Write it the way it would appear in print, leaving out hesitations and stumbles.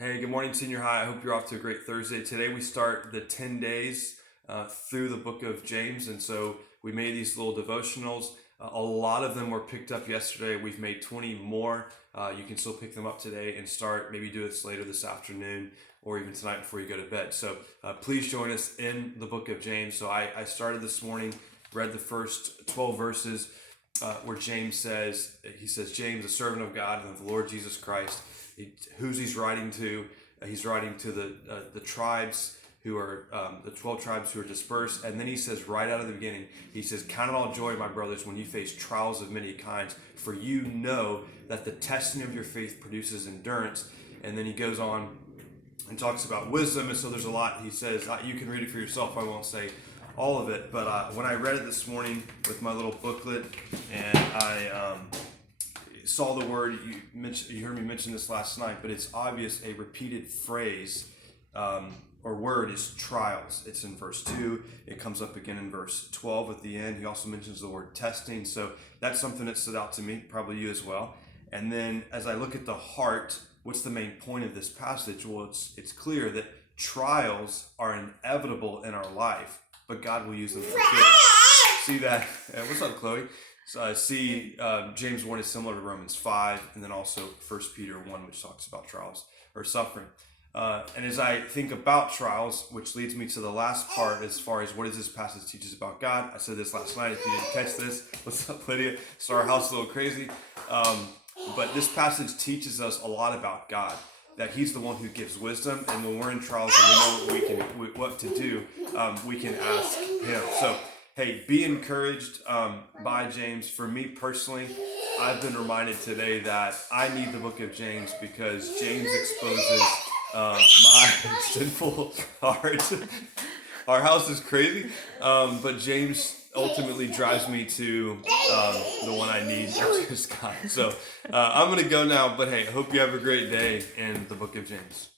Hey, good morning, Senior High. I hope you're off to a great Thursday. Today we start the 10 days through the book of James. And so we made these little devotionals. A lot of them were picked up yesterday. We've made 20 more. You can still pick them up today and start. Maybe do this later this afternoon or even tonight before you go to bed. So please join us in the book of James. So I started this morning, read the first 12 verses where James says, James, a servant of God and of the Lord Jesus Christ. Who's he's writing to? He's writing to the tribes who are the 12 tribes who are dispersed, and then he says right out of the beginning, he says, "Count it all joy, my brothers, when you face trials of many kinds, for you know that the testing of your faith produces endurance." And then he goes on and talks about wisdom, and so there's a lot. He says you can read it for yourself. I won't say all of it, but when I read it this morning with my little booklet, and I saw the word, you heard me mention this last night, but it's obvious a repeated phrase or word is trials. It's in verse 2. It comes up again in verse 12 at the end. He also mentions the word testing. So that's something that stood out to me, probably you as well. And then as I look at the heart, what's the main point of this passage? Well, it's clear that trials are inevitable in our life, but God will use them for good. See that? What's up, Chloe? So James 1 is similar to Romans 5, and then also 1 Peter 1, which talks about trials or suffering. And as I think about trials, which leads me to the last part as far as what does this passage teach us about God. I said this last night. If you didn't catch this, what's up, Lydia? So our house is a little crazy. But this passage teaches us a lot about God, that he's the one who gives wisdom. And when we're in trials and we know what to do, we can ask him. So, hey, be encouraged by James. For me personally, I've been reminded today that I need the book of James because James exposes my sinful heart. Our house is crazy, but James ultimately drives me to the one I need, which is God. So I'm going to go now, but hey, I hope you have a great day in the book of James.